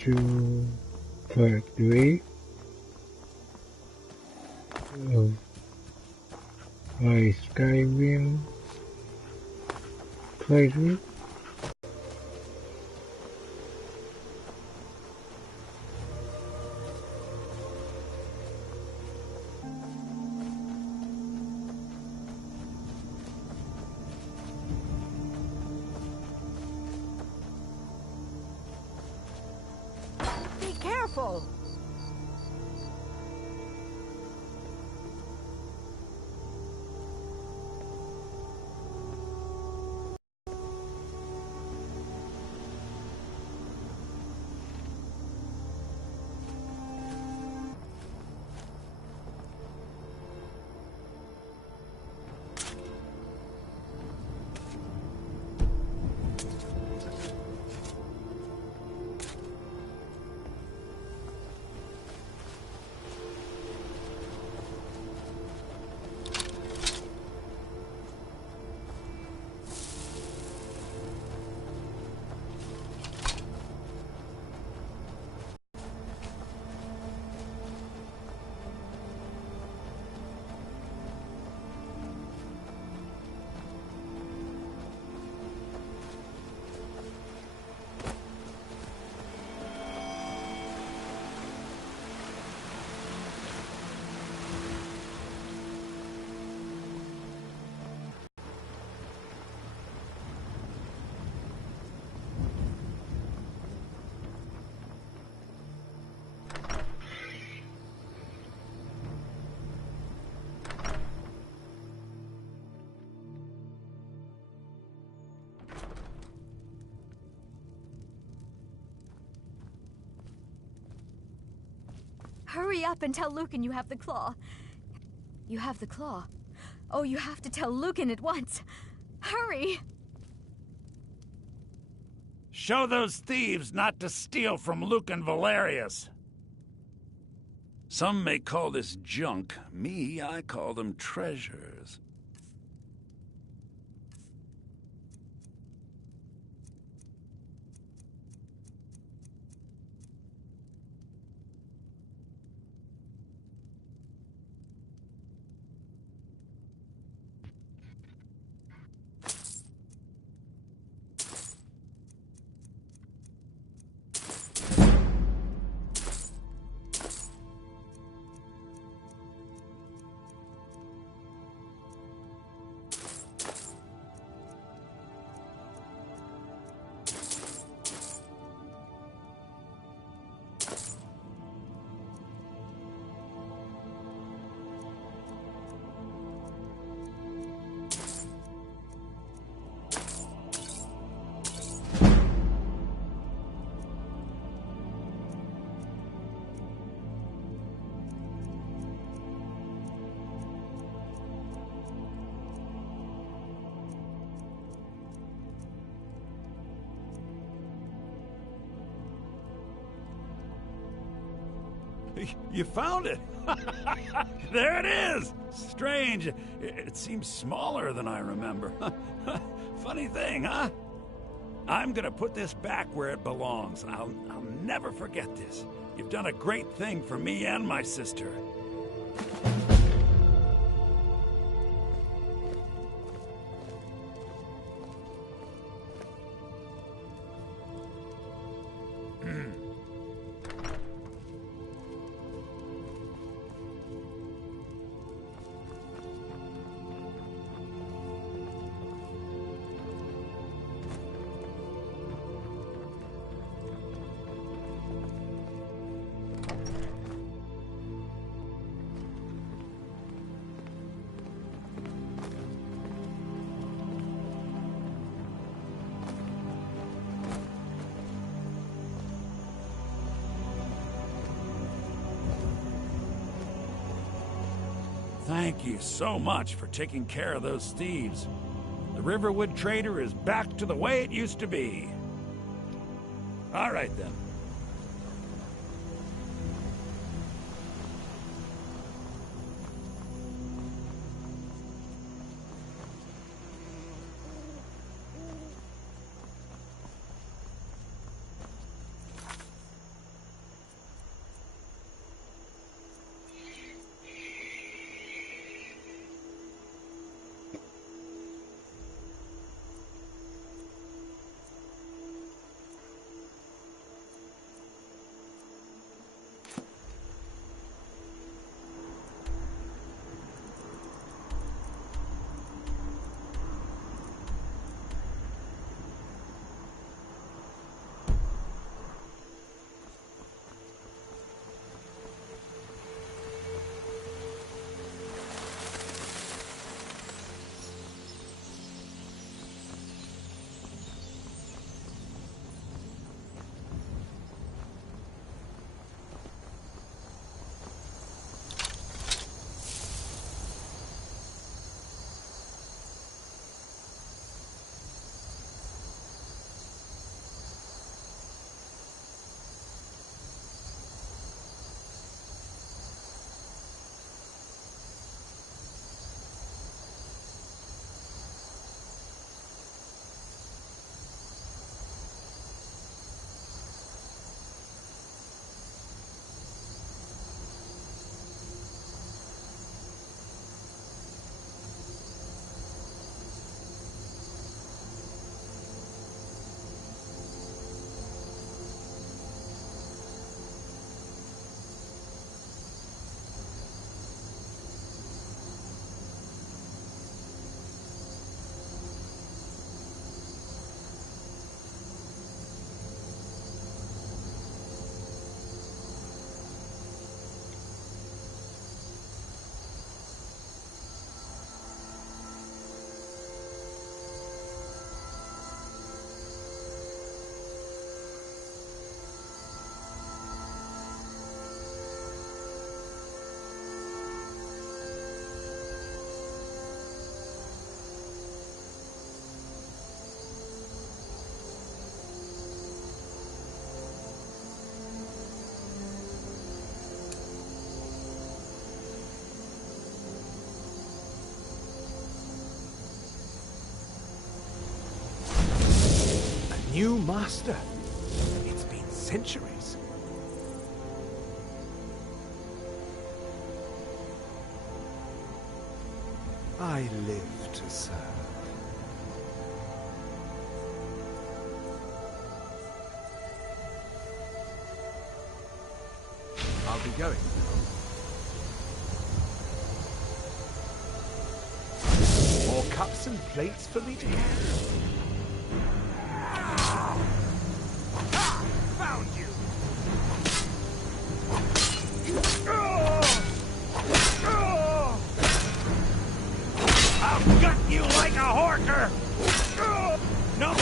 to factory of my Skyrim playthrough. Be careful! Hurry up and tell Lucan you have the claw. You have the claw. Oh, you have to tell Lucan at once. Hurry! Show those thieves not to steal from Lucan Valerius. Some may call this junk. Me, I call them treasures. You found it! There it is! Strange. It seems smaller than I remember. Funny thing, huh? I'm gonna put this back where it belongs. I'll never forget this. You've done a great thing for me and my sister. Thank you so much for taking care of those thieves. The Riverwood Trader is back to the way it used to be. All right, then. new master. It's been centuries. I live to serve. I'll be going. More cups and plates for me to carry. Found you! I'll gut you like a horker! No!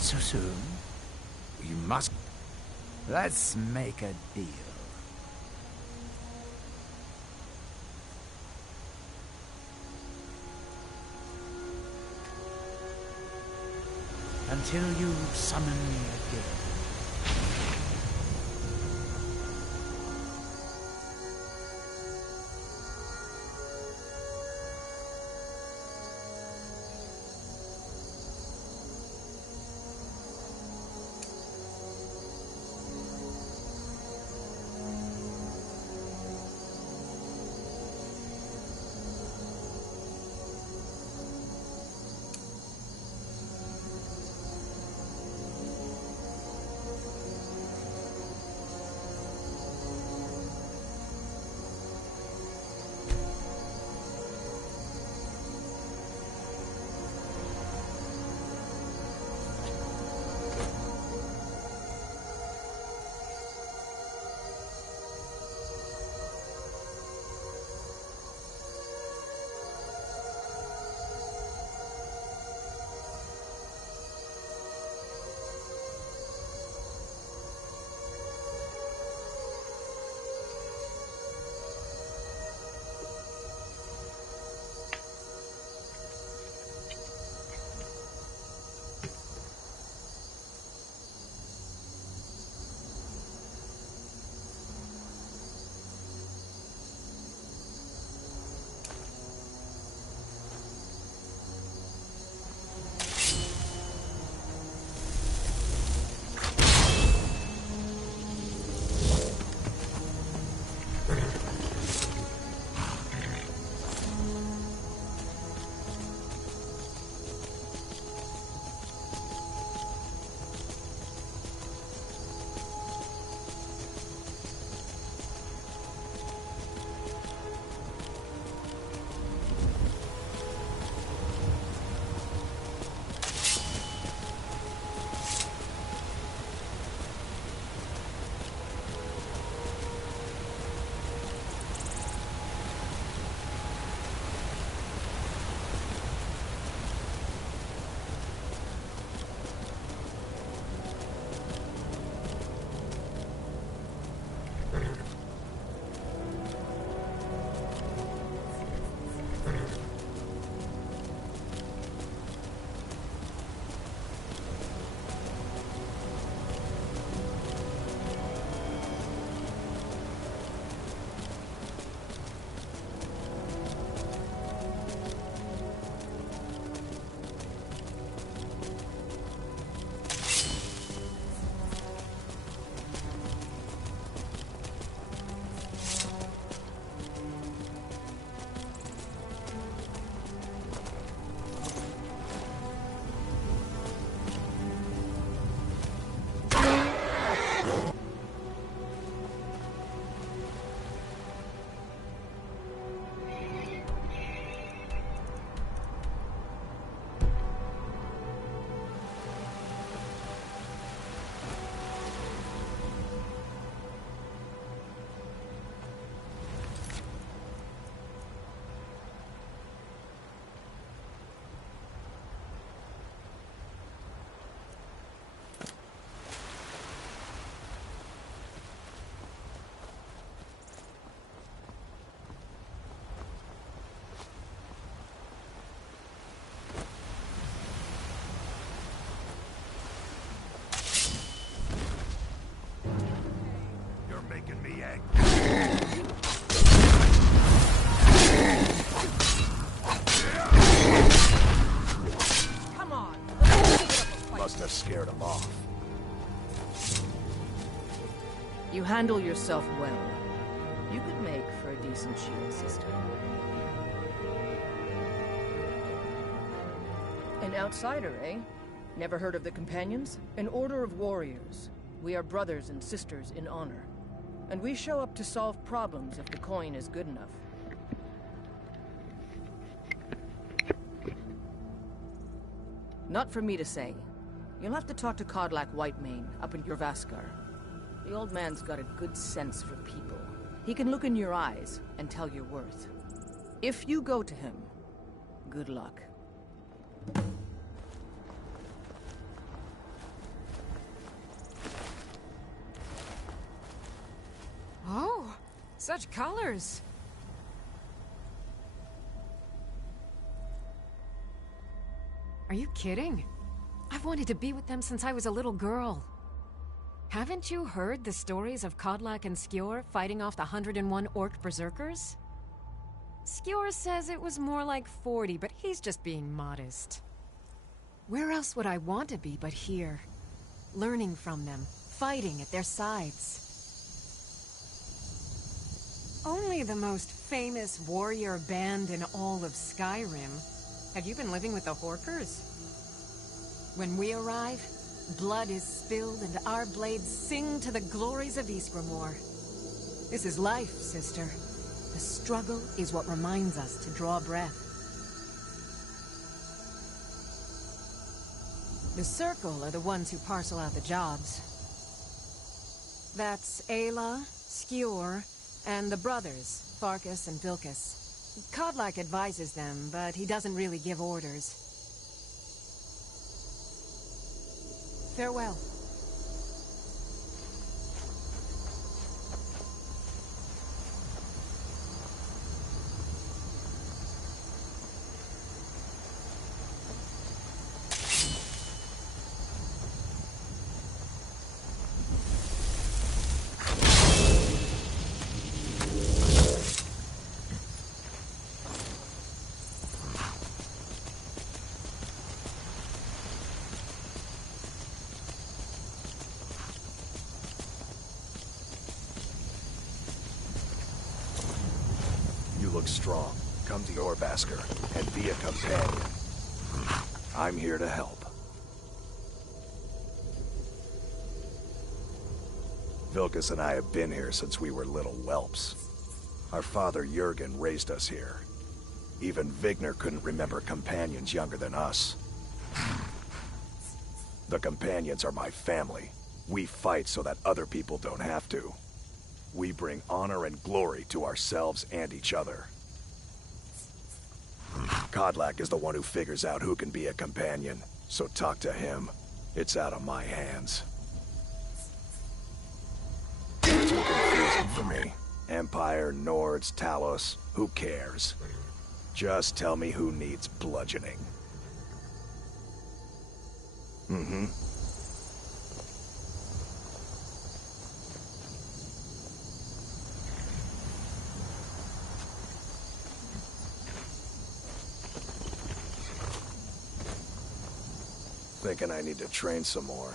So soon? You must... Let's make a deal. Until you summon me again. you handle yourself well, you could make for a decent shield sister. An outsider, eh? Never heard of the Companions? An order of warriors. We are brothers and sisters in honor. And we show up to solve problems if the coin is good enough. Not for me to say. You'll have to talk to Kodlak Whitemane up in Jorvaskar. The old man's got a good sense for people. He can look in your eyes and tell your worth. If you go to him, good luck. Oh, such colors. Are you kidding? I've wanted to be with them since I was a little girl. Haven't you heard the stories of Kodlak and Skjor fighting off the 101 orc berserkers? Skjor says it was more like 40, but he's just being modest. Where else would I want to be but here? Learning from them, fighting at their sides. Only the most famous warrior band in all of Skyrim. Have you been living with the Horkers? When we arrive, blood is spilled and our blades sing to the glories of Ysgramor. This is life, sister. The struggle is what reminds us to draw breath. The Circle are the ones who parcel out the jobs. That's Ayla, Skjor, and the brothers, Farkas and Vilkas. Kodlak advises them, but he doesn't really give orders. Farewell. Look strong. Come to Jorvaskar and be a companion. I'm here to help. Vilkas and I have been here since we were little whelps. Our father Jurgen raised us here. Even Vigner couldn't remember companions younger than us. The companions are my family. We fight so that other people don't have to. We bring honor and glory to ourselves and each other. Kodlak is the one who figures out who can be a companion, so talk to him. It's out of my hands. It's too confusing for me. Empire, Nords, Talos, who cares? Just tell me who needs bludgeoning. Mm-hmm. Thinking I need to train some more.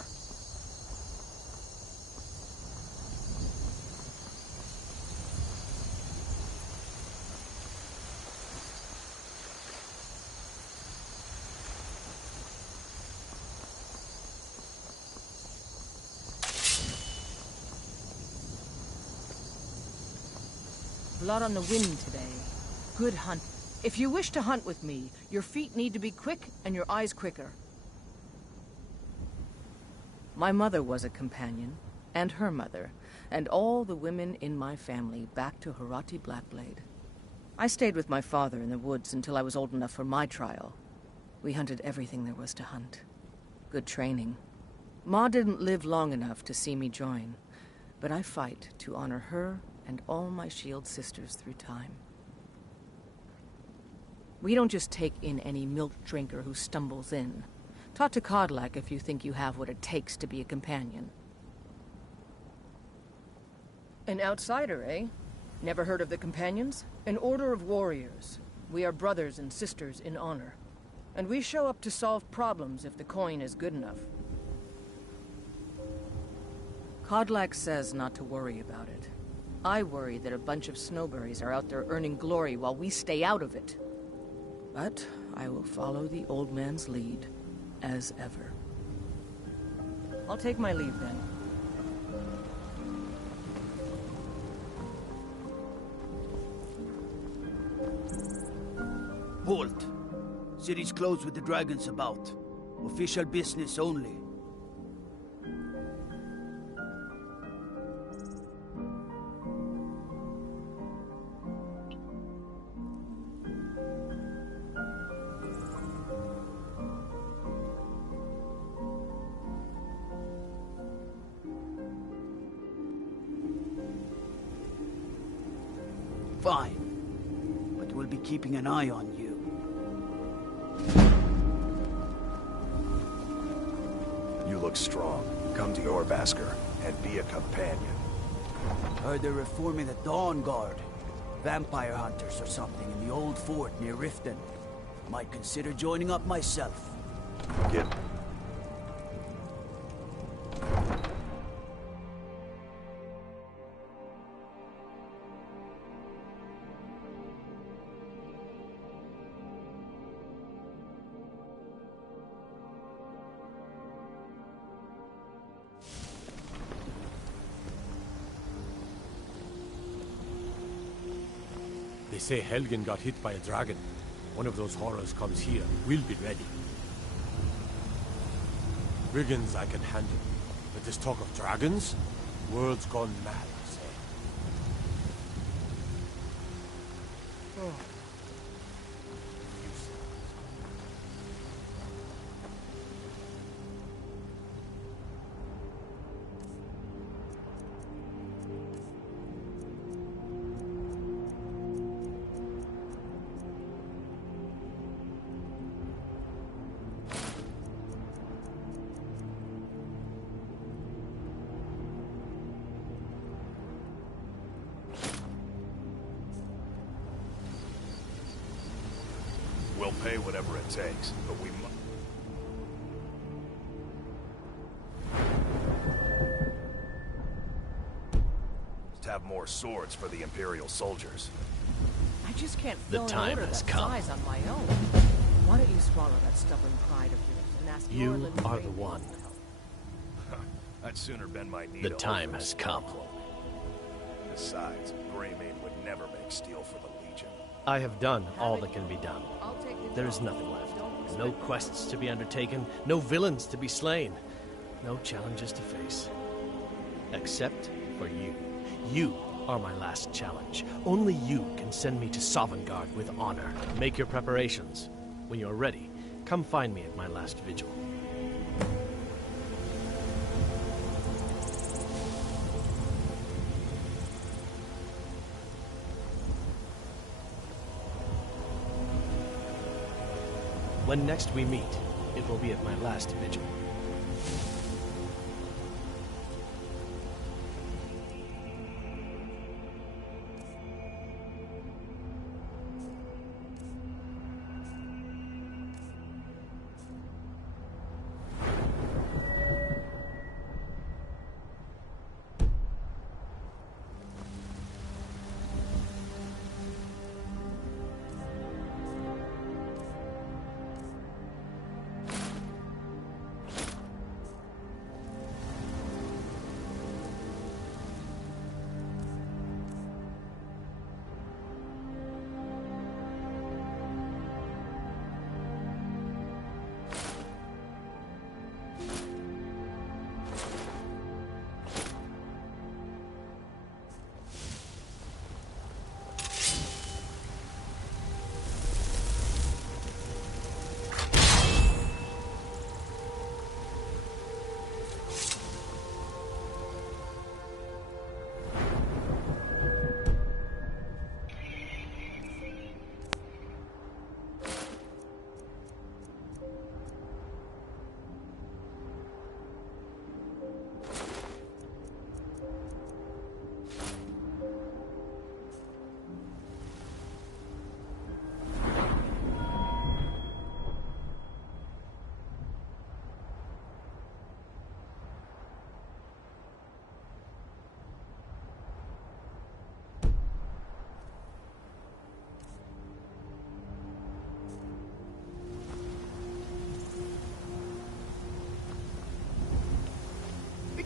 Blood on the wind today. Good hunt. If you wish to hunt with me, your feet need to be quick and your eyes quicker. My mother was a companion, and her mother, and all the women in my family back to Harati Blackblade. I stayed with my father in the woods until I was old enough for my trial. We hunted everything there was to hunt. Good training. Ma didn't live long enough to see me join, but I fight to honor her and all my shield sisters through time. We don't just take in any milk drinker who stumbles in. Talk to Kodlak if you think you have what it takes to be a companion. An outsider, eh? Never heard of the Companions? An order of warriors. We are brothers and sisters in honor. And we show up to solve problems if the coin is good enough. Kodlak says not to worry about it. I worry that a bunch of snowberries are out there earning glory while we stay out of it. But I will follow the old man's lead, as ever. I'll take my leave then. Halt! City's closed with the dragons about. Official business only. Fine. But we'll be keeping an eye on you. You look strong. Come to Orbasker and be a companion. Heard they're reforming the Dawn Guard. Vampire hunters or something in the old fort near Riften. Might consider joining up myself. Get... They say Helgen got hit by a dragon. One of those horrors comes here. We'll be ready. Brigands I can handle. But this talk of dragons? World's gone mad, I say. Oh. We'll pay whatever it takes, but we must have more swords for the Imperial soldiers. I just can't The fill an time order has that come. size on my own. Why don't you swallow that stubborn pride of yours and ask You Norland are Ray the one. to help? I'd sooner bend my knee The to time Ulfric's has come. Stormcloak. Besides, Greymane would never make steel for the Legion. I have done all that can be done. I'll take the There is job. nothing left. Don't expect No quests to be undertaken, no villains to be slain, no challenges to face. Except for you. You are my last challenge. Only you can send me to Sovngarde with honor. Make your preparations. When you're ready, come find me at my last vigil. When next we meet, it will be at my last vigil.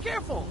Careful!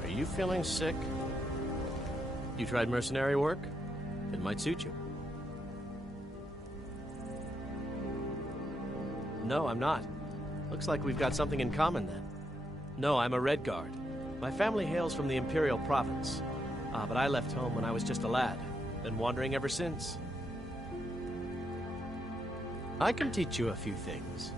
Are you feeling sick? You tried mercenary work? It might suit you. No, I'm not. Looks like we've got something in common then. No, I'm a Red Guard. My family hails from the Imperial Province. But I left home when I was just a lad. Been wandering ever since. I can teach you a few things.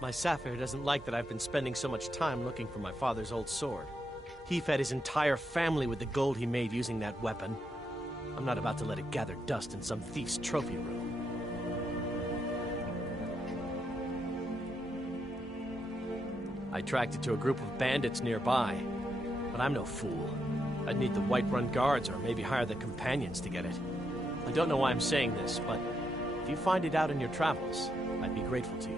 My Sapphire doesn't like that I've been spending so much time looking for my father's old sword. He fed his entire family with the gold he made using that weapon. I'm not about to let it gather dust in some thief's trophy room. I tracked it to a group of bandits nearby, but I'm no fool. I'd need the Whiterun Guards or maybe hire the Companions to get it. I don't know why I'm saying this, but if you find it out in your travels, I'd be grateful to you.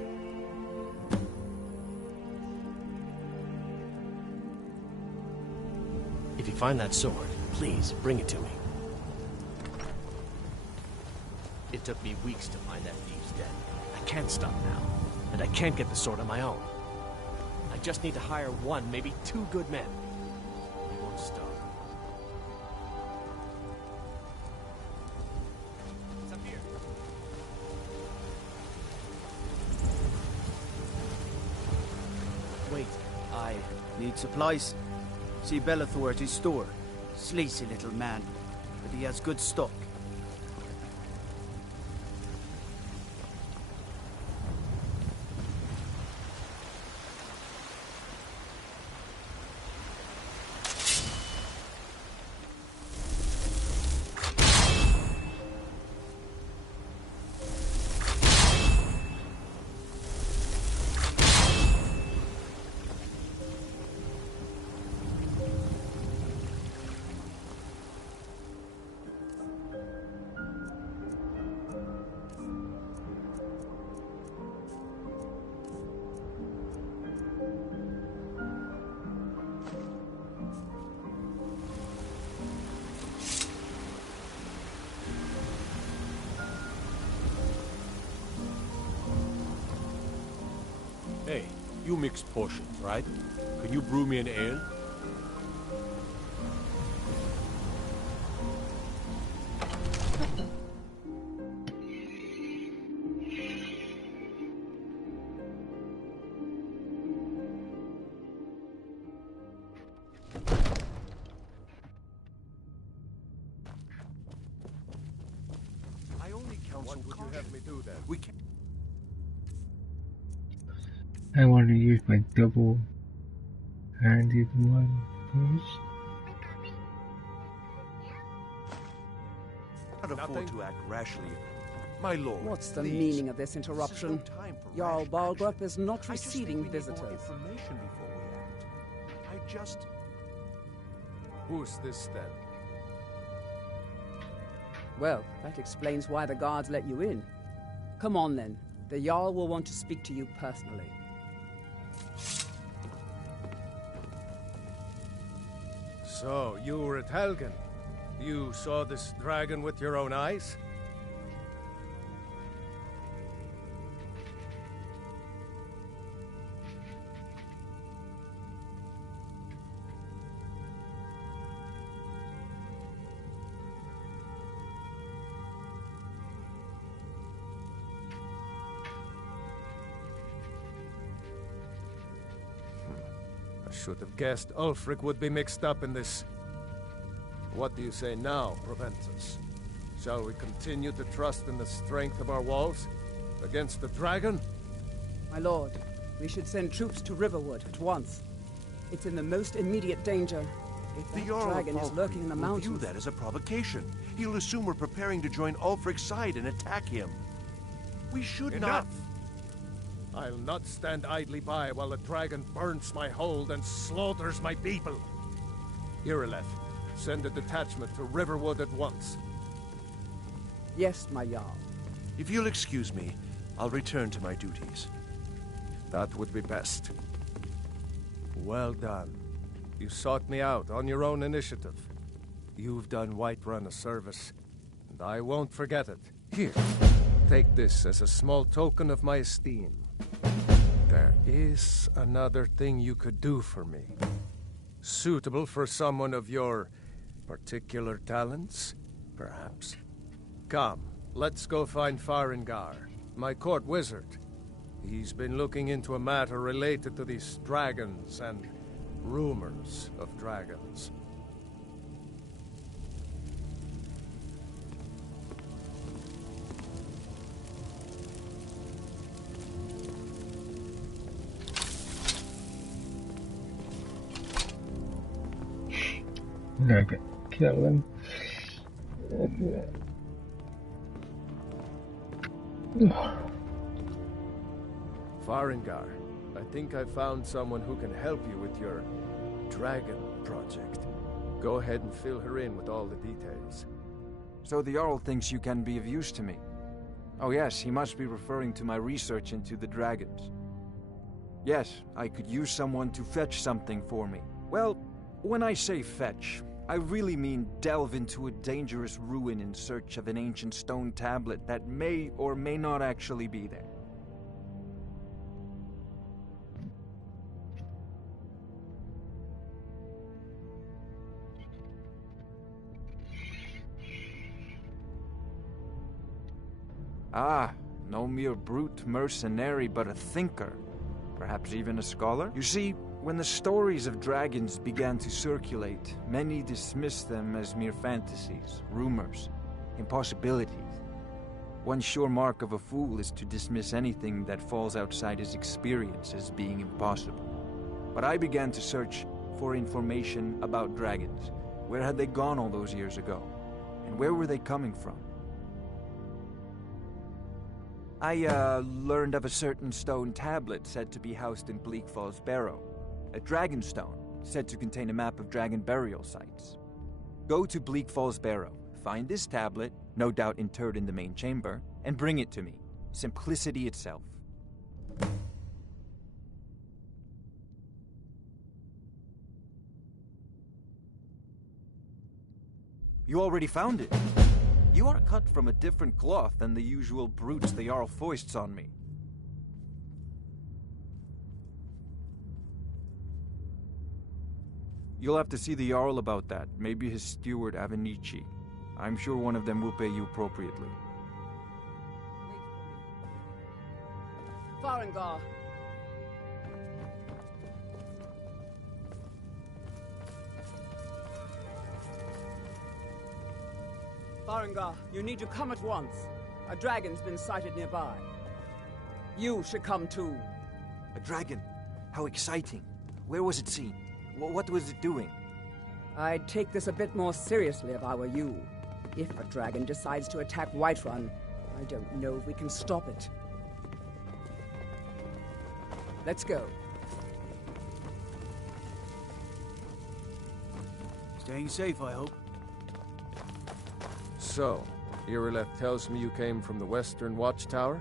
If you find that sword, please bring it to me. It took me weeks to find that thieves' den. I can't stop now, and I can't get the sword on my own. I just need to hire one, maybe two good men. We won't stop. It's up here. Wait, I need supplies. See Bellathor at his store. Sleazy little man, but he has good stock. Hey, you mix potions, right? Can you brew me an ale? What would you have me do then? We can't. I want to use my double-handed one first. Can't afford to act rashly. My lord, What's the please. meaning of this interruption? This is no time for Jarl rash Balgrup action. is not I just receiving think we need more visitors. information before we act. Who's this then? Well, that explains why the guards let you in. Come on then. The Jarl will want to speak to you personally. So, you were at Helgen. You saw this dragon with your own eyes? I should have guessed Ulfric would be mixed up in this. What do you say now, Proventus? Shall we continue to trust in the strength of our walls against the dragon? My lord, we should send troops to Riverwood at once. It's in the most immediate danger. If The that Jarl dragon of is lurking in the Falkreath will view mountains... that as a provocation. He'll assume we're preparing to join Ulfric's side and attack him. We should Enough! I'll not stand idly by while the dragon burns my hold and slaughters my people. Irileth, send a detachment to Riverwood at once. Yes, my Jarl. If you'll excuse me, I'll return to my duties. That would be best. Well done. You sought me out on your own initiative. You've done Whiterun a service, and I won't forget it. Here, take this as a small token of my esteem. There is another thing you could do for me. Suitable for someone of your particular talents, perhaps. Come, let's go find Farengar, my court wizard. He's been looking into a matter related to these dragons and rumors of dragons. I'm gonna kill him. Farengar, I think I found someone who can help you with your dragon project. Go ahead and fill her in with all the details. So the Jarl thinks you can be of use to me. Oh yes, he must be referring to my research into the dragons. Yes, I could use someone to fetch something for me. Well, when I say fetch, I really mean delve into a dangerous ruin in search of an ancient stone tablet that may or may not actually be there. Ah, no mere brute mercenary, but a thinker. Perhaps even a scholar? You see, when the stories of dragons began to circulate, many dismissed them as mere fantasies, rumors, impossibilities. One sure mark of a fool is to dismiss anything that falls outside his experience as being impossible. But I began to search for information about dragons. Where had they gone all those years ago? And where were they coming from? I learned of a certain stone tablet said to be housed in Bleak Falls Barrow. A dragon stone, said to contain a map of dragon burial sites. Go to Bleak Falls Barrow, find this tablet, no doubt interred in the main chamber, and bring it to me. Simplicity itself. You already found it. You are cut from a different cloth than the usual brutes the Jarl foists on me. You'll have to see the Jarl about that, maybe his steward Avenici. I'm sure one of them will pay you appropriately. Farengar! Farengar, you need to come at once. A dragon's been sighted nearby. You should come too. A dragon? How exciting. Where was it seen? What was it doing? I'd take this a bit more seriously if I were you. If a dragon decides to attack Whiterun, I don't know if we can stop it. Let's go. Staying safe, I hope. So, Irileth tells me you came from the Western Watchtower?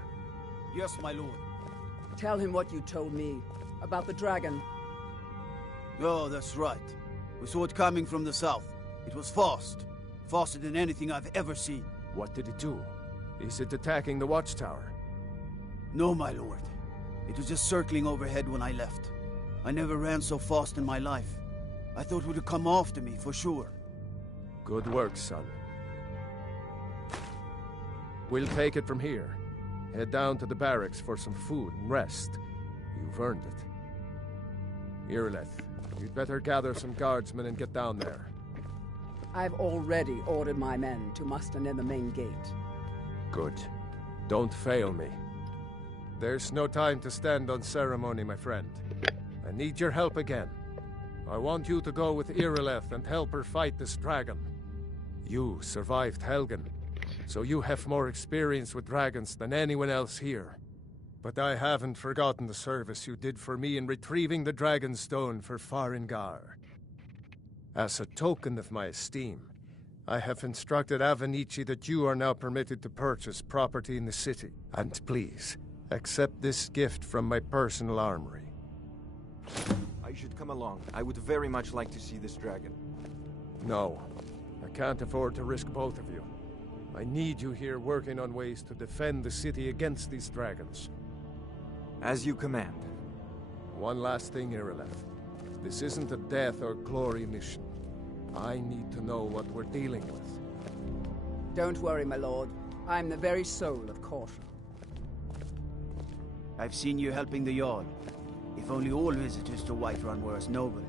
Yes, my lord. Tell him what you told me about the dragon. Oh, that's right. We saw it coming from the south. It was fast. Faster than anything I've ever seen. What did it do? Is it attacking the Watchtower? No, my lord. It was just circling overhead when I left. I never ran so fast in my life. I thought it would come after me, for sure. Good work, son. We'll take it from here. Head down to the barracks for some food and rest. You've earned it. Irileth, you'd better gather some guardsmen and get down there. I've already ordered my men to muster near the main gate. Good. Don't fail me. There's no time to stand on ceremony, my friend. I need your help again. I want you to go with Irileth and help her fight this dragon. You survived Helgen, so you have more experience with dragons than anyone else here. But I haven't forgotten the service you did for me in retrieving the Dragon Stone for Farengar. As a token of my esteem, I have instructed Avenici that you are now permitted to purchase property in the city. And please, accept this gift from my personal armory. I should come along. I would very much like to see this dragon. No, I can't afford to risk both of you. I need you here working on ways to defend the city against these dragons. As you command. One last thing, Irileth. This isn't a death or glory mission. I need to know what we're dealing with. Don't worry, my lord. I'm the very soul of caution. I've seen you helping the Jarl. If only all visitors to Whiterun were as noble.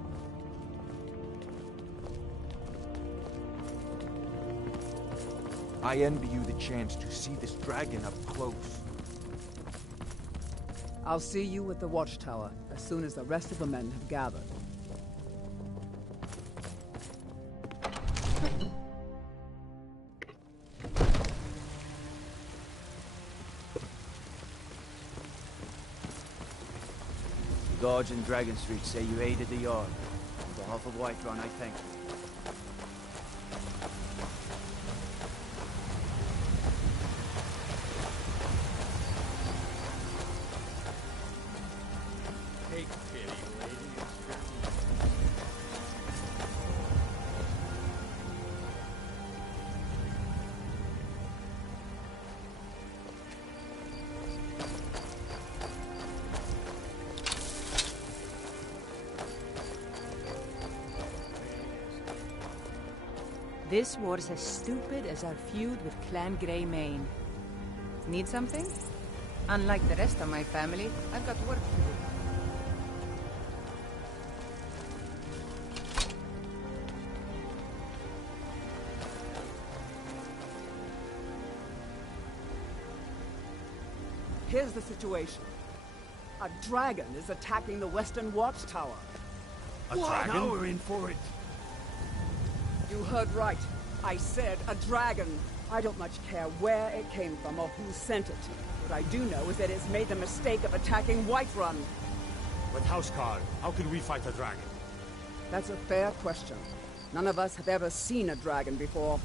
I envy you the chance to see this dragon up close. I'll see you at the Watchtower as soon as the rest of the men have gathered. The guards in Dragon Street say you aided the Jarl. On behalf of Whiterun, I thank you. This war's as stupid as our feud with Clan Greymane. Need something? Unlike the rest of my family, I've got work to do. Here's the situation. A dragon is attacking the Western Watchtower. A dragon? Now we're in for it. You heard right. I said a dragon. I don't much care where it came from or who sent it. What I do know is that it's made the mistake of attacking Whiterun. But Housecarl, how can we fight a dragon? That's a fair question. None of us have ever seen a dragon before,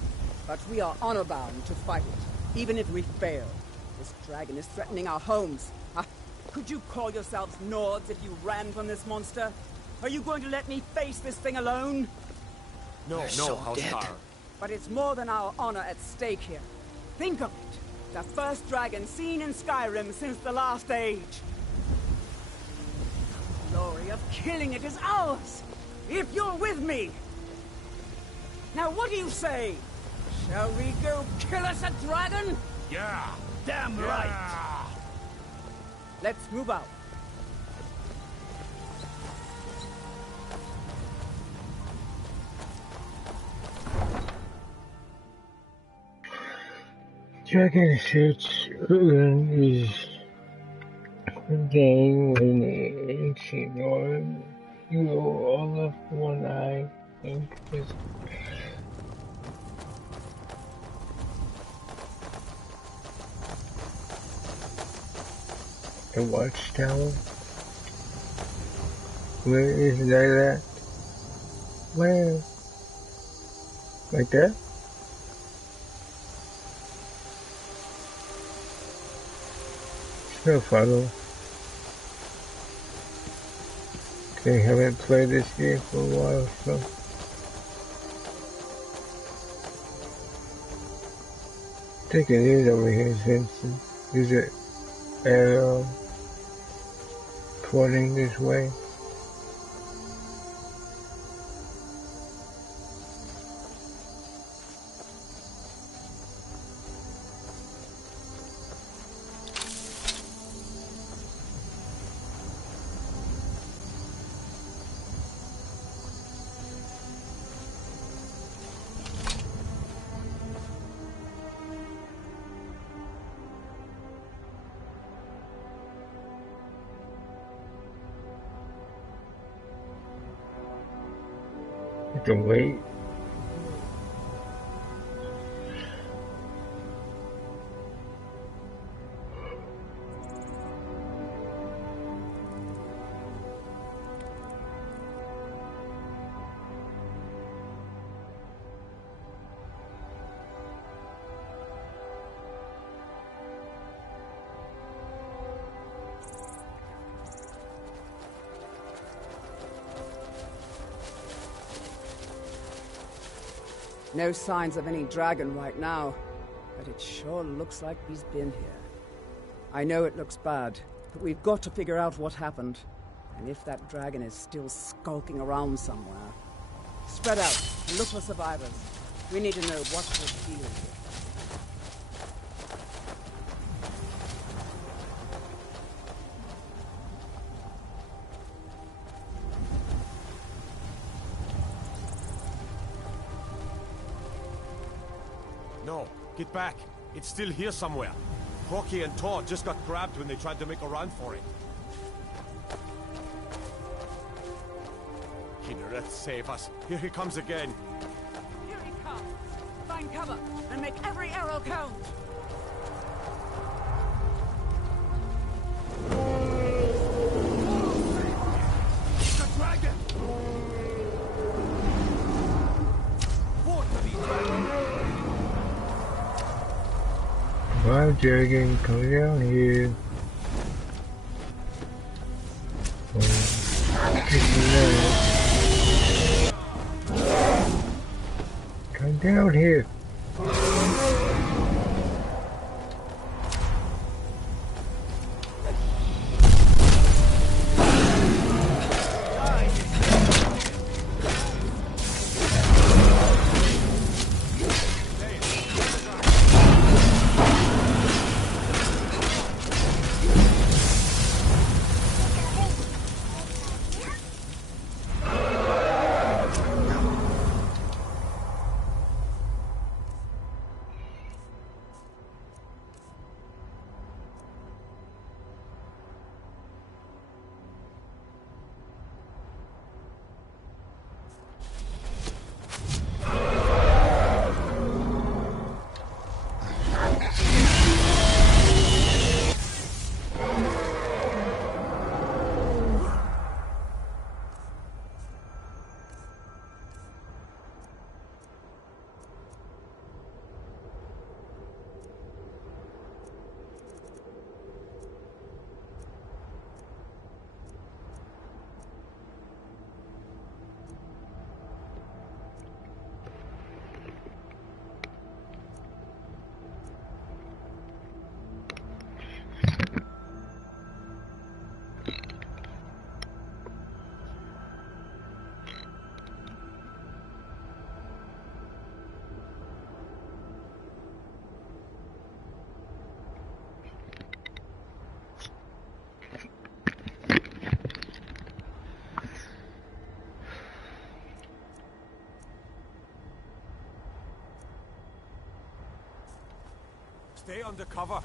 but we are honor-bound to fight it, even if we fail. This dragon is threatening our homes. Could you call yourselves Nords if you ran from this monster? Are you going to let me face this thing alone? No, Housecarl. But it's more than our honor at stake here. Think of it. The first dragon seen in Skyrim since the last age. The glory of killing it is ours, if you're with me. Now what do you say? Shall we go kill us a dragon? Yeah! Damn right! Let's move out. Dragon Search is a game when the ancient Lord you all of one eye and the watchtower. Where is that at? Where? Right there? No follow. Okay, haven't played this game for a while, so. I think it is over here, Simpson. Is it arrow pointing this way? To wait. No signs of any dragon right now, but it sure looks like he's been here. I know it looks bad, but we've got to figure out what happened. And if that dragon is still skulking around somewhere. Spread out and look for survivors. We need to know what we're dealing with. No, get back. It's still here somewhere. Rocky and Todd just got grabbed when they tried to make a run for it. Kynareth, save us. Here he comes again. Here he comes. Find cover and make every arrow count. It's a dragon! Wow, dragon, come down here. Come down here. Stay under cover.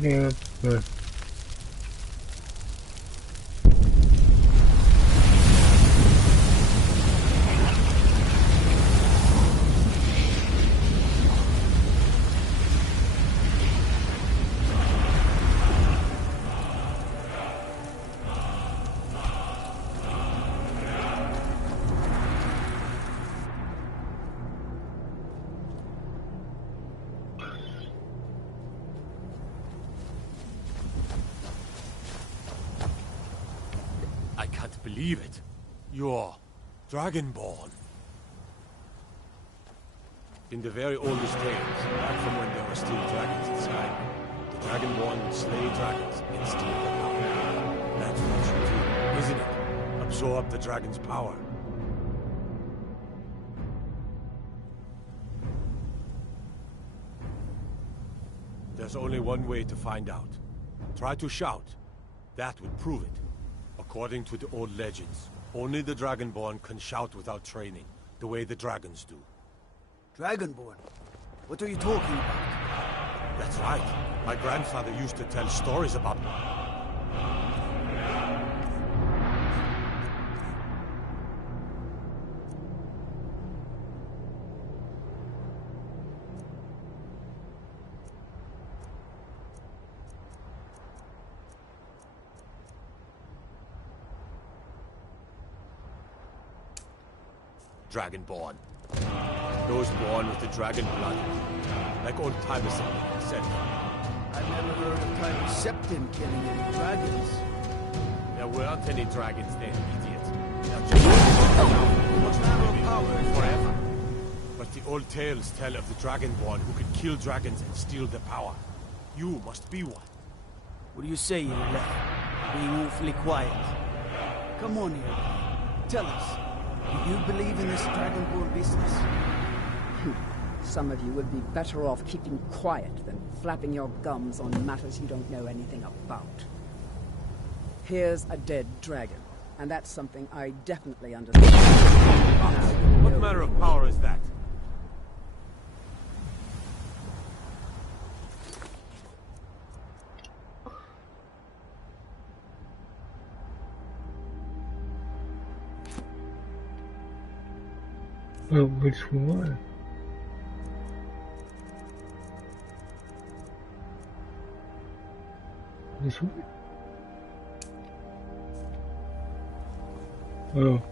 Yeah, good. I can't believe it. You're Dragonborn. In the very oldest tales, back from when there were still dragons in Skyrim, the Dragonborn would slay dragons and steal their power. That's what you do, isn't it? Absorb the dragon's power. There's only one way to find out. Try to shout. That would prove it. According to the old legends, only the Dragonborn can shout without training, the way the dragons do. Dragonborn? What are you talking about? That's right. My grandfather used to tell stories about them. Dragonborn. Those born with the dragon blood. Like old timers said. I've never heard of Titus Septim killing any dragons. There weren't any dragons then, idiot. What's matter of power forever. But the old tales tell of the Dragonborn who could kill dragons and steal their power. You must be one. What do you say, you left? Being awfully quiet. Come on here. Tell us. Do you believe in this Dragonborn business? Some of you would be better off keeping quiet than flapping your gums on matters you don't know anything about. Here's a dead dragon, and that's something I definitely understand. What manner of power is that? Well, which one? This one? Oh.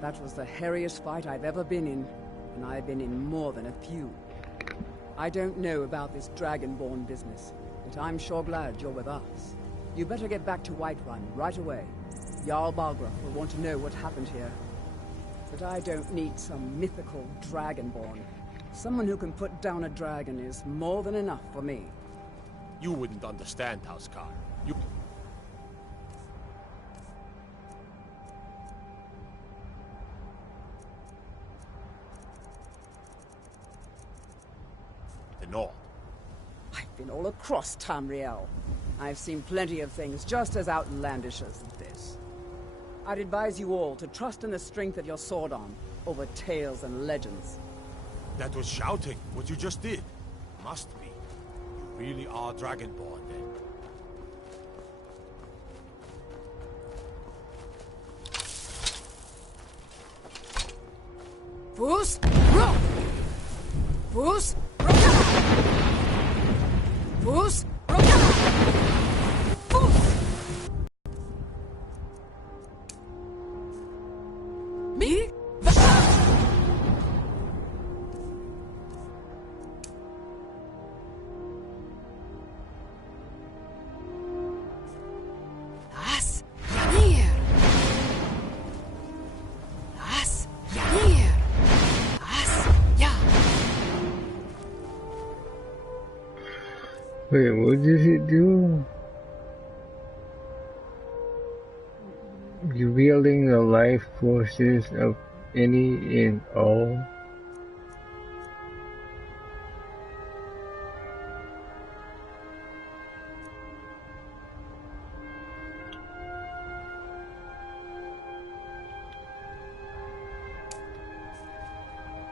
That was the hairiest fight I've ever been in, and I've been in more than a few. I don't know about this Dragonborn business, but I'm sure glad you're with us. You better get back to Whiterun right away. Jarl Balgruuf will want to know what happened here. But I don't need some mythical Dragonborn. Someone who can put down a dragon is more than enough for me. You wouldn't understand, Housecar. You... The North. I've been all across Tamriel. I've seen plenty of things just as outlandish as this. I'd advise you all to trust in the strength of your sword arm over tales and legends. That was shouting, what you just did. Must be. You really are Dragonborn, then. Boost! Roll! Boost! Roll! Boost! Roll! Boost! Me? Das Janir! Das Janir! Das Ja! Wait, what does it do? Revealing the life forces of any and all.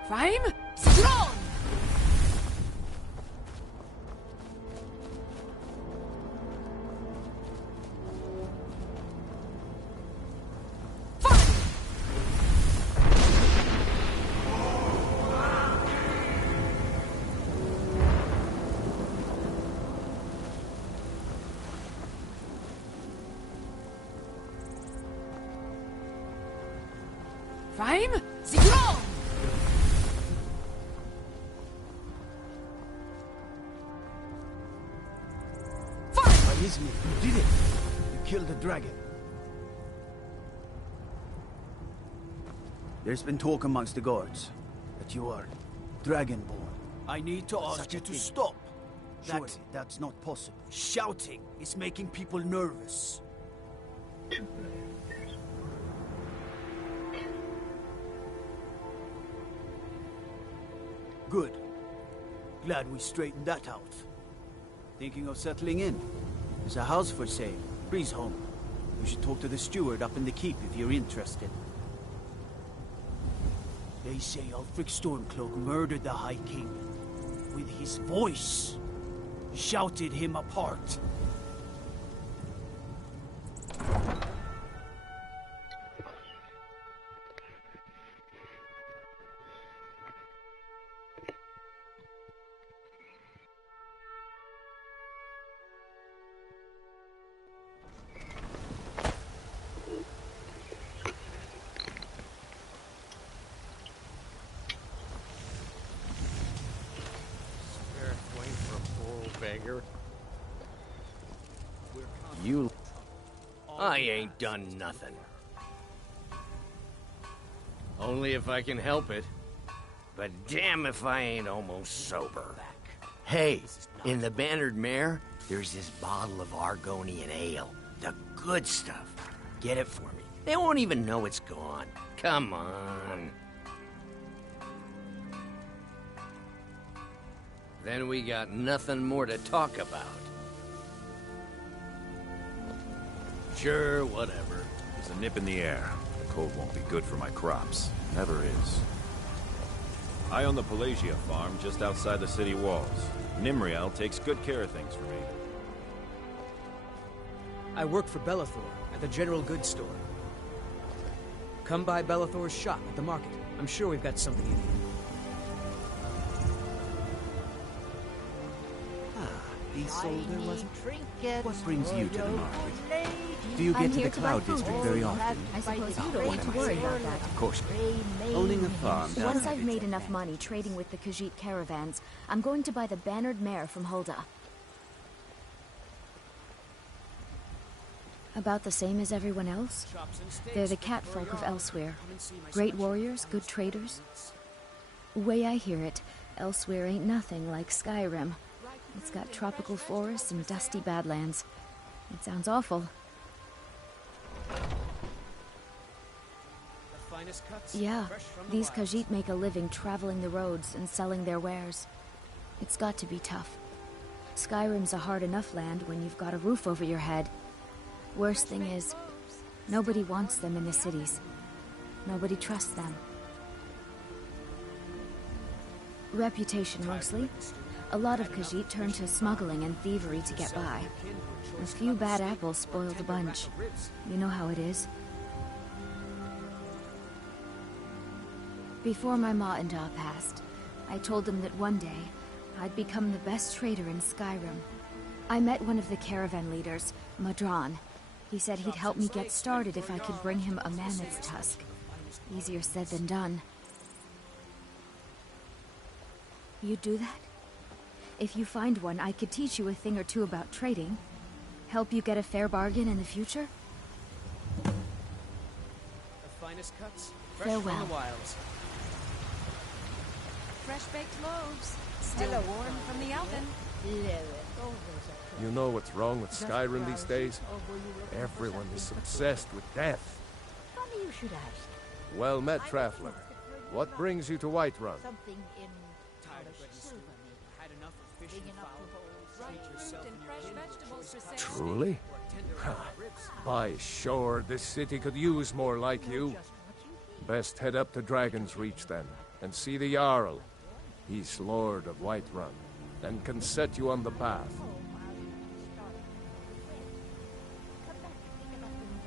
Prime Strong! Prime Strong! Isn't it? You did it! You killed the dragon. There's been talk amongst the guards that you are Dragonborn. I need to ask you to stop. Surely that's not possible. Shouting is making people nervous. Good. Glad we straightened that out. Thinking of settling in? There's a house for sale. Breeze home. You should talk to the steward up in the keep if you're interested. They say Ulfric Stormcloak murdered the High King. With his voice. Shouted him apart. You... I ain't done nothing. Only if I can help it. But damn if I ain't almost sober. Hey, in the Bannered Mare, there's this bottle of Argonian ale. The good stuff. Get it for me. They won't even know it's gone. Come on. Then we got nothing more to talk about. Sure, whatever. There's a nip in the air. The cold won't be good for my crops. Never is. I own the Pelagia farm just outside the city walls. Nimriel takes good care of things for me. I work for Bellathor at the General Goods Store. Come by Bellathor's shop at the market. I'm sure we've got something you need. Isolde, was it? What brings you to the market? Do you get to the Cloud District very often? I suppose you don't need to worry about that. Of course not. Owning a farm doesn't Once I've made enough money trading with the Khajiit caravans, I'm going to buy the Bannered Mare from Hulda. About the same as everyone else. They're the catfolk of Elsewhere. Great warriors, good traders. Way I hear it, Elsewhere ain't nothing like Skyrim. It's got tropical forests and dusty badlands. It sounds awful. Yeah, these Khajiit make a living traveling the roads and selling their wares. It's got to be tough. Skyrim's a hard enough land when you've got a roof over your head. Worst thing is, nobody wants them in the cities. Nobody trusts them. Reputation mostly. A lot of Khajiit turn to smuggling and thievery to get by. A few bad apples spoil the bunch. You know how it is. Before my ma and Da passed, I told them that one day, I'd become the best trader in Skyrim. I met one of the caravan leaders, Madron. He said he'd help me get started if I could bring him a mammoth's tusk. Easier said than done. You'd do that? If you find one, I could teach you a thing or two about trading. Help you get a fair bargain in the future? The finest cuts, fresh Farewell. from the wilds. Fresh-baked loaves, still warm from the oven. You know what's wrong with Skyrim these days? Everyone is obsessed with death. Funny you should ask. Well met, Traveler. What brings you to Whiterun? Something in Tired of bread and stew. Had enough of fish and fowl. Treat Fruit yourself and fresh vegetables for sale. Truly? By sure, this city could use more like you. Best head up to Dragon's Reach then, and see the Jarl. He's Lord of Whiterun, and can set you on the path.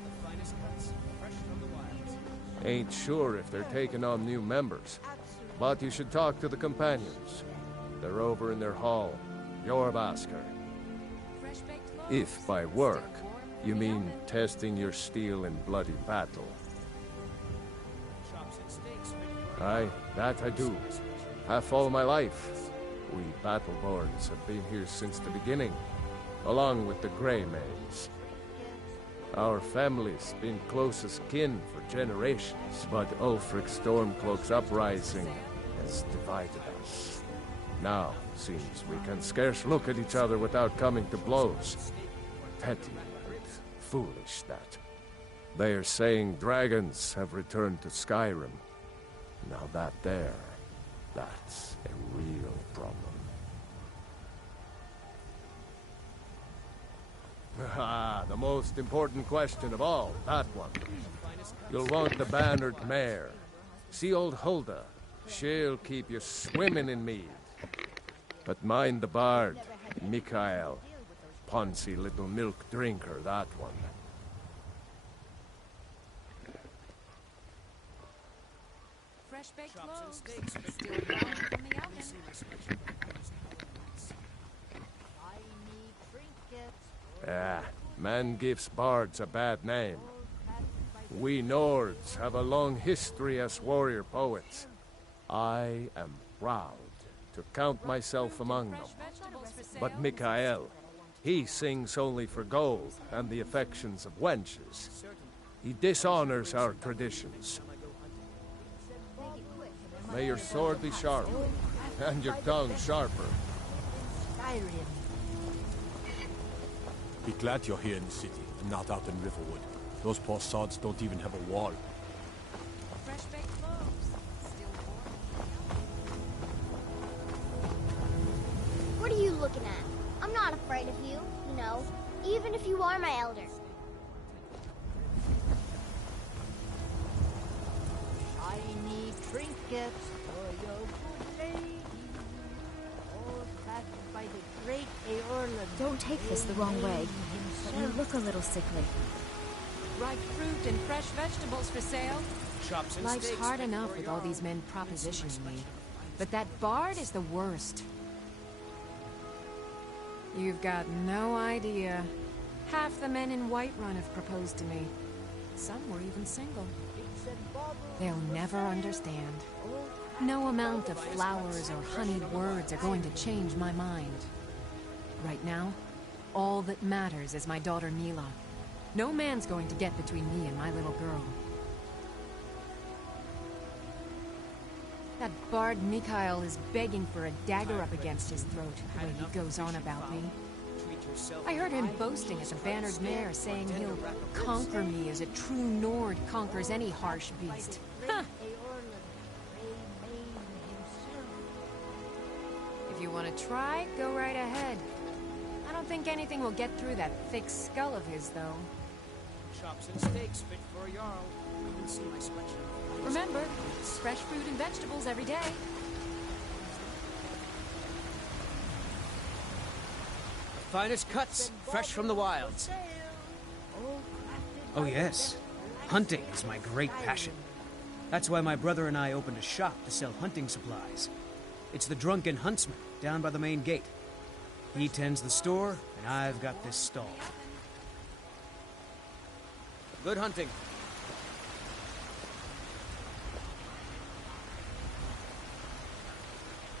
The finest cuts, fresh from the wilds. Ain't sure if they're taking on new members, but you should talk to the companions. They're over in their hall, Jorbasker. If by work, you mean testing your steel in bloody battle. Aye, that I do. Half all my life. We Battleborns have been here since the beginning, along with the Grey Maids. Our family's been close as kin for generations, but Ulfric Stormcloak's uprising has divided us. Now, seems we can scarce look at each other without coming to blows. Petty and foolish, that. They are saying dragons have returned to Skyrim. Now that's a real problem. Ah, the most important question of all, that one. You'll want the bannered mare. See old Hulda. She'll keep you swimming in mead. But mind the bard, Mikael. Poncy little milk drinker, that one. Fresh-baked loaves, still warm from the oven. Ah, man gives bards a bad name. We Nords have a long history as warrior poets. I am proud to count myself among them. But Mikael, he sings only for gold and the affections of wenches. He dishonors our traditions. May your sword be sharp, and your tongue sharper. Skyrim. Be glad you're here in the city, and not out in Riverwood. Those poor sods don't even have a wall. Fresh-baked loaves, still warm. What are you looking at? I'm not afraid of you, you know, even if you are my elder. Shiny trinkets for your good lady. All crafted by the great Eorlund. Don't take this the wrong way. You look a little sickly. Ripe fruit and fresh vegetables for sale. Chops and Life's steaks hard fit enough for with your all these arm. men propositioning me. But that bard is the worst. You've got no idea. Half the men in Whiterun have proposed to me. Some were even single. They'll never understand. No amount of flowers or honeyed words are going to change my mind. Right now, all that matters is my daughter Mila. No man's going to get between me and my little girl. That bard Mikael is begging for a dagger up against his throat, the way he goes on about me. I heard him boasting at the bannered mare, saying he'll conquer me as a true Nord conquers any harsh beast. Huh. If you want to try, go right ahead. I don't think anything will get through that thick skull of his, though. Chops and steaks fit for a Jarl. You can see my sweatshirt. Remember, fresh fruit and vegetables every day. The finest cuts, fresh from the wilds. Oh yes, hunting is my great passion. That's why my brother and I opened a shop to sell hunting supplies. It's the Drunken Huntsman, down by the main gate. He tends the store, and I've got this stall. Good hunting.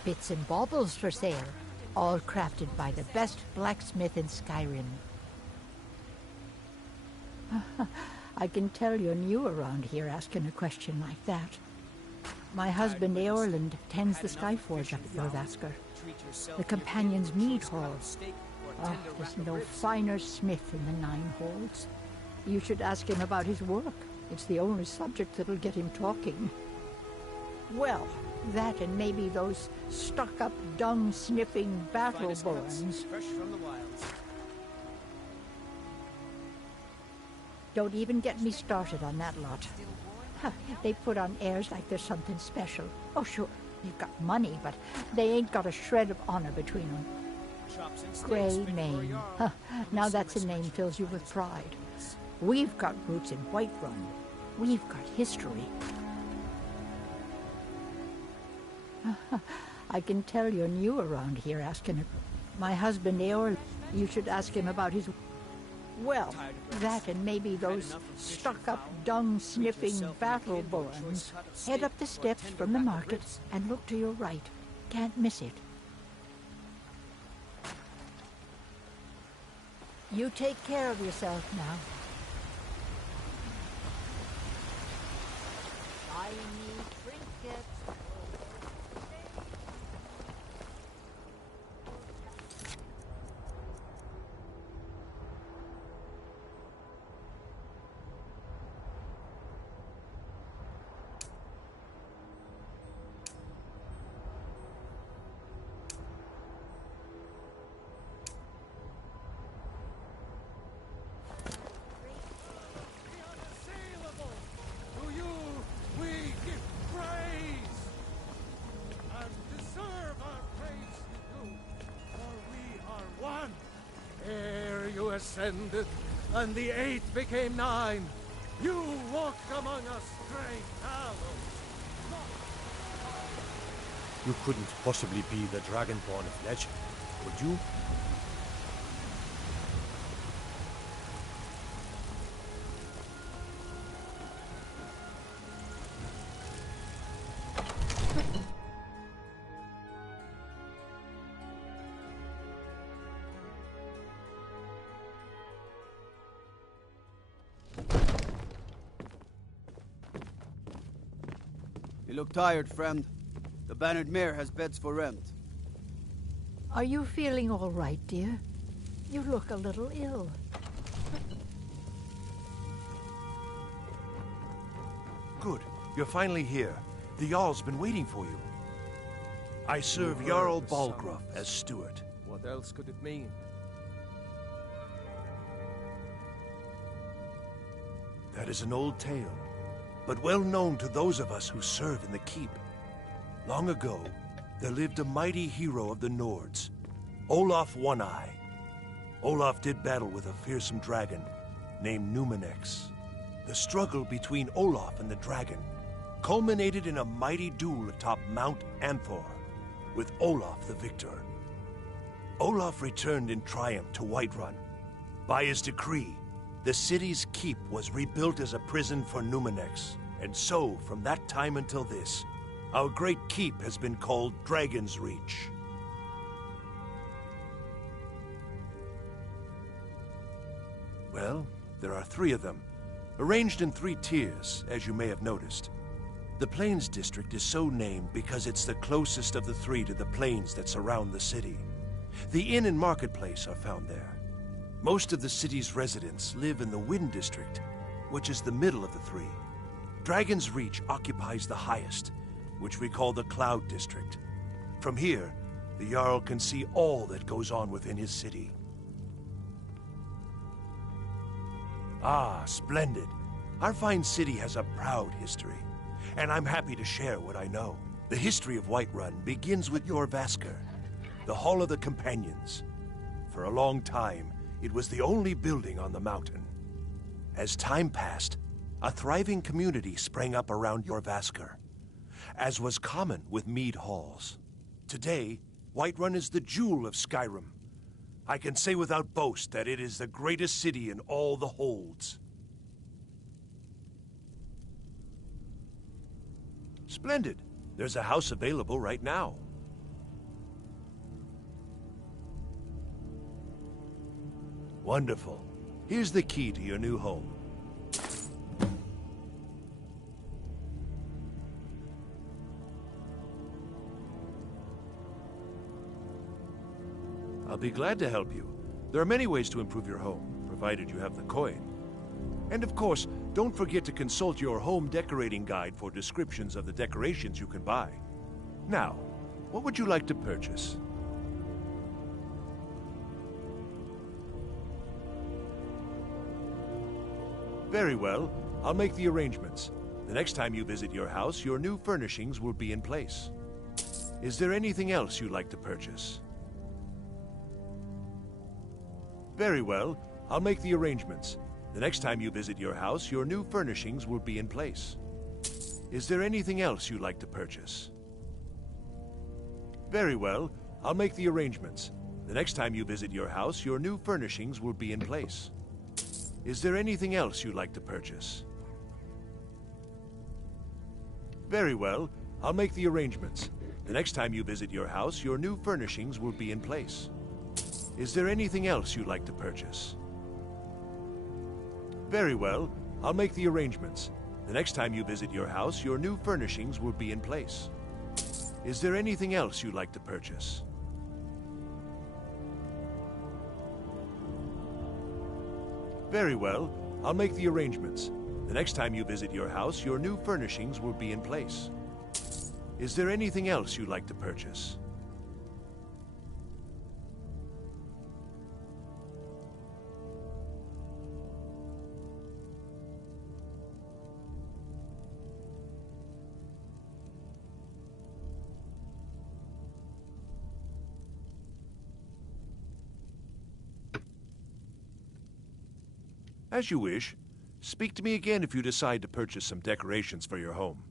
Bits and baubles for sale, all crafted by the best blacksmith in Skyrim. I can tell you're new around here asking a question like that. My husband Eorland tends the Skyforge up at Jorvaskr, the Companion's Mead Hall. Oh, there's no finer smith in the Nine Halls. You should ask him about his work. It's the only subject that'll get him talking. Well, that and maybe those stuck-up, dung-sniffing battle-borns. Fresh from the wilds. Don't even get me started on that lot. Huh, they put on airs like there's something special. Oh, sure, you've got money, but they ain't got a shred of honor between them. Grey Mane. Huh, now that's a name fills you with pride. We've got roots in Whiterun. We've got history. I can tell you're new around here asking her. My husband Eorl, you should ask him about his... Well, that and maybe those stuck-up, dung-sniffing battle-borns. Head up the steps from the market and look to your right. Can't miss it. You take care of yourself now. Shiny trinkets. Ascended, and the 8 became 9. You walked among us, great Talos. You couldn't possibly be the Dragonborn of legend, could you? You look tired, friend. The Bannered Mare has beds for rent. Are you feeling all right, dear? You look a little ill. Good. You're finally here. The Jarl's been waiting for you. I serve Jarl Balgruuf as steward. What else could it mean? That is an old tale, but well known to those of us who serve in the keep. Long ago, there lived a mighty hero of the Nords, Olaf One-Eye. Olaf did battle with a fearsome dragon named Numenex. The struggle between Olaf and the dragon culminated in a mighty duel atop Mount Anthor, with Olaf the victor. Olaf returned in triumph to Whiterun. By his decree, the city's keep was rebuilt as a prison for Numenex, and so, from that time until this, our great keep has been called Dragon's Reach. Well, there are 3 of them, arranged in 3 tiers, as you may have noticed. The Plains District is so named because it's the closest of the 3 to the plains that surround the city. The inn and marketplace are found there. Most of the city's residents live in the Wind District, which is the middle of the 3. Dragon's Reach occupies the highest, which we call the Cloud District. From here, the Jarl can see all that goes on within his city. Ah, splendid. Our fine city has a proud history, and I'm happy to share what I know. The history of Whiterun begins with Jorvaskr, the Hall of the Companions. For a long time, it was the only building on the mountain. As time passed, a thriving community sprang up around Jorrvaskr, as was common with mead halls. Today, Whiterun is the jewel of Skyrim. I can say without boast that it is the greatest city in all the holds. Splendid. There's a house available right now. Wonderful. Here's the key to your new home. I'll be glad to help you. There are many ways to improve your home, provided you have the coin. And of course, don't forget to consult your home decorating guide for descriptions of the decorations you can buy. Now, what would you like to purchase? Very well. I'll make the arrangements. The next time you visit your house, your new furnishings will be in place. Is there anything else you'd like to purchase? Very well. I'll make the arrangements. The next time you visit your house, your new furnishings will be in place. Is there anything else you'd like to purchase? Very well. I'll make the arrangements. The next time you visit your house, your new furnishings will be in place. Is there anything else you'd like to purchase? Very well. I'll make the arrangements. The next time you visit your house, your new furnishings will be in place. Is there anything else you'd like to purchase? Very well. I'll make the arrangements. The next time you visit your house, your new furnishings will be in place. Is there anything else you'd like to purchase? Very well. I'll make the arrangements. The next time you visit your house, your new furnishings will be in place. Is there anything else you'd like to purchase? As you wish. Speak to me again if you decide to purchase some decorations for your home.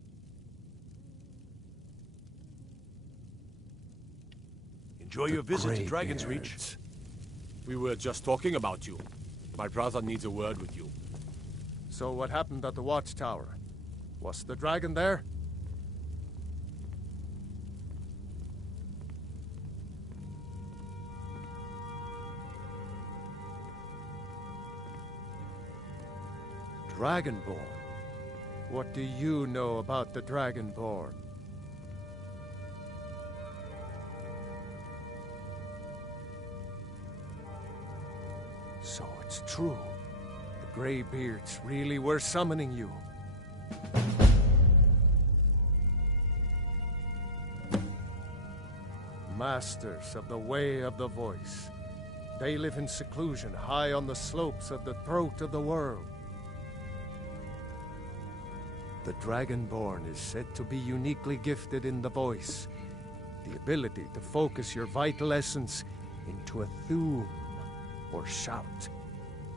Enjoy your visit to Dragon's Reach. We were just talking about you. My brother needs a word with you. So what happened at the watchtower? Was the dragon there? Dragonborn? What do you know about the Dragonborn? So it's true. The Greybeards really were summoning you. Masters of the Way of the Voice. They live in seclusion high on the slopes of the throat of the world. The Dragonborn is said to be uniquely gifted in the voice, the ability to focus your vital essence into a thum, or shout.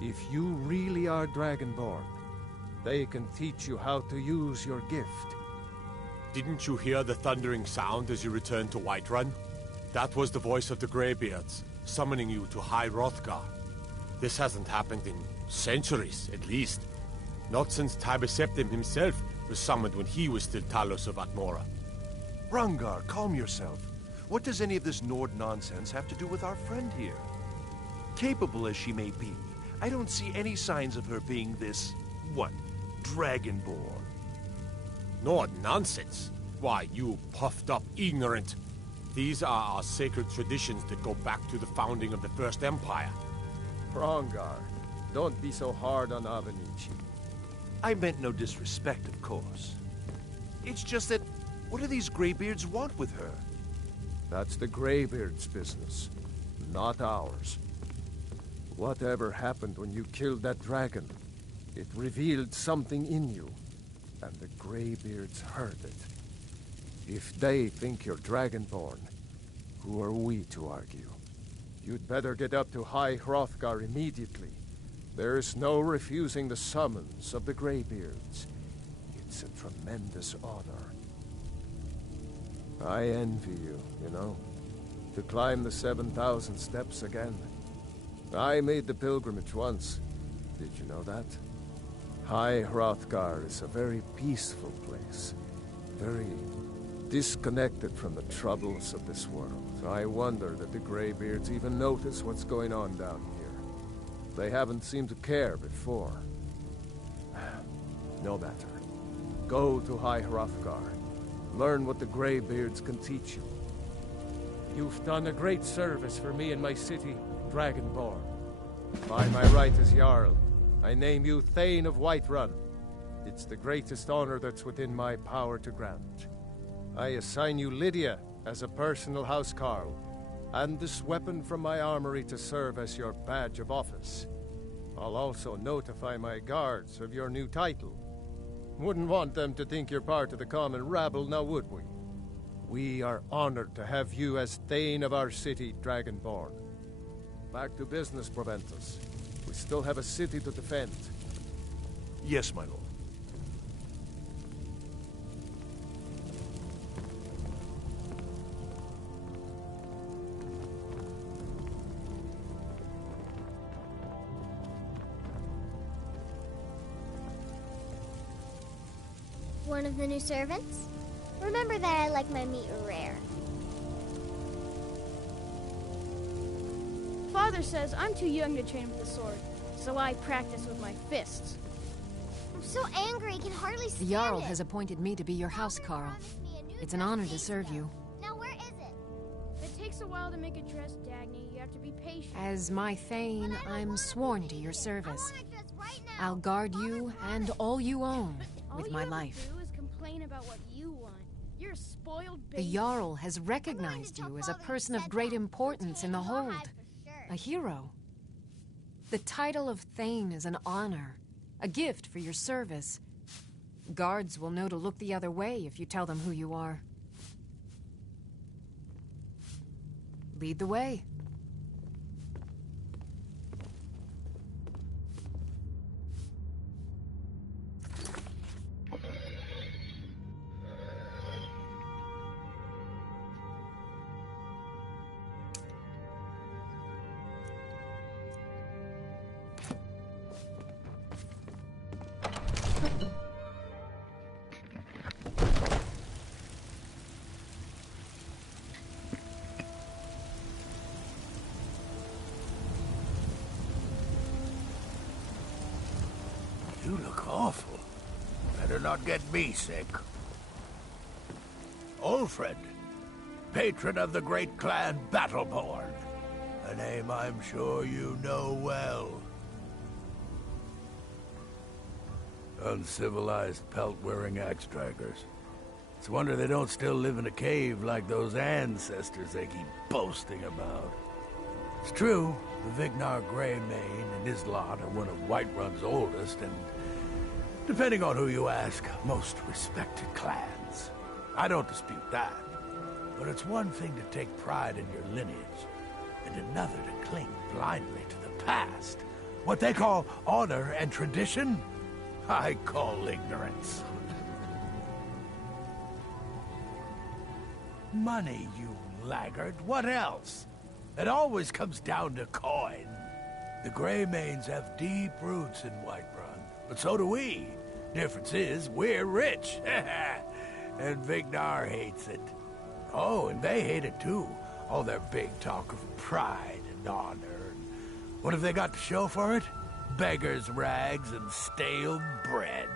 If you really are Dragonborn, they can teach you how to use your gift. Didn't you hear the thundering sound as you returned to Whiterun? That was the voice of the Greybeards, summoning you to High Hrothgar. This hasn't happened in centuries, at least. Not since Tiber Septim himself was summoned when he was still Talos of Atmora. Hrongar, calm yourself. What does any of this Nord nonsense have to do with our friend here? Capable as she may be, I don't see any signs of her being this, Dragonborn. Nord nonsense? Why, you puffed up ignorant. These are our sacred traditions that go back to the founding of the First Empire. Hrongar, don't be so hard on Avenici. I meant no disrespect, of course. It's just that, what do these Greybeards want with her? That's the Greybeards' business, not ours. Whatever happened when you killed that dragon, it revealed something in you, and the Greybeards heard it. If they think you're Dragonborn, who are we to argue? You'd better get up to High Hrothgar immediately, There's no refusing the summons of the Greybeards. It's a tremendous honor. I envy you, you know, to climb the 7,000 steps again. I made the pilgrimage once. Did you know that? High Hrothgar is a very peaceful place. Very disconnected from the troubles of this world. I wonder that the Greybeards even notice what's going on down here. They haven't seemed to care before. No matter. Go to High Hrothgar. Learn what the Greybeards can teach you. You've done a great service for me and my city, Dragonborn. By my right as Jarl, I name you Thane of Whiterun. It's the greatest honor that's within my power to grant. I assign you Lydia as a personal housecarl, and this weapon from my armory to serve as your badge of office. I'll also notify my guards of your new title. Wouldn't want them to think you're part of the common rabble, now would we? We are honored to have you as Thane of our city, Dragonborn. Back to business, Proventus. We still have a city to defend. Yes, my lord. One of the new servants? Remember that I like my meat rare. Father says I'm too young to train with the sword, so I practice with my fists. I'm so angry I can hardly stand The Jarl it. has appointed me to be your housecarl. It's an honor to serve you. Now where is it? It takes a while to make a dress, Dagny. You have to be patient. As my Thane, I'm sworn to your service. I'll guard you and all you own with my life. All you ever do is complain about what you want. You're a spoiled The baby. Jarl has recognized you as a person of great importance in the Hold. A hero. The title of Thane is an honor, a gift for your service. Guards will know to look the other way if you tell them who you are. Lead the way. You look awful. Better not get me sick. Ulfred, patron of the great clan Battleborn. A name I'm sure you know well. Uncivilized pelt-wearing axe-draggers. It's a wonder they don't still live in a cave like those ancestors they keep boasting about. It's true, the Vignar Greymane and his lot are one of Whiterun's oldest and, depending on who you ask, most respected clans. I don't dispute that. But it's one thing to take pride in your lineage, and another to cling blindly to the past. What they call honor and tradition, I call ignorance. Money, you laggard. What else? It always comes down to coin. The Greymanes have deep roots in Whiterun, but so do we. Difference is, we're rich. And Vignar hates it. Oh, and they hate it too. All their big talk of pride and honor. What have they got to show for it? Beggars' rags and stale bread.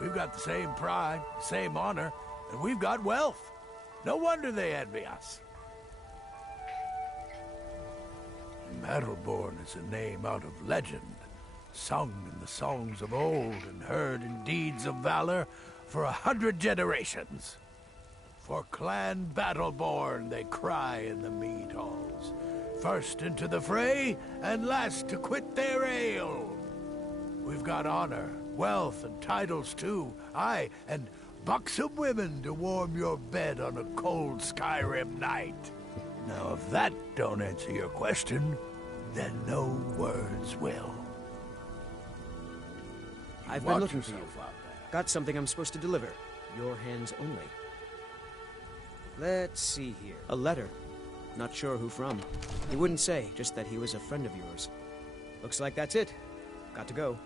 We've got the same pride, same honor, and we've got wealth. No wonder they envy us. Battleborn is a name out of legend, sung in the songs of old and heard in deeds of valor for 100 generations. For Clan Battleborn they cry in the mead halls, first into the fray and last to quit their ale. We've got honor, wealth, and titles too, aye, and buxom women to warm your bed on a cold Skyrim night. Now, if that don't answer your question, then no words will. I've been looking for you. Got something I'm supposed to deliver. Your hands only. Let's see here. A letter. Not sure who from. He wouldn't say, just that he was a friend of yours. Looks like that's it. Got to go.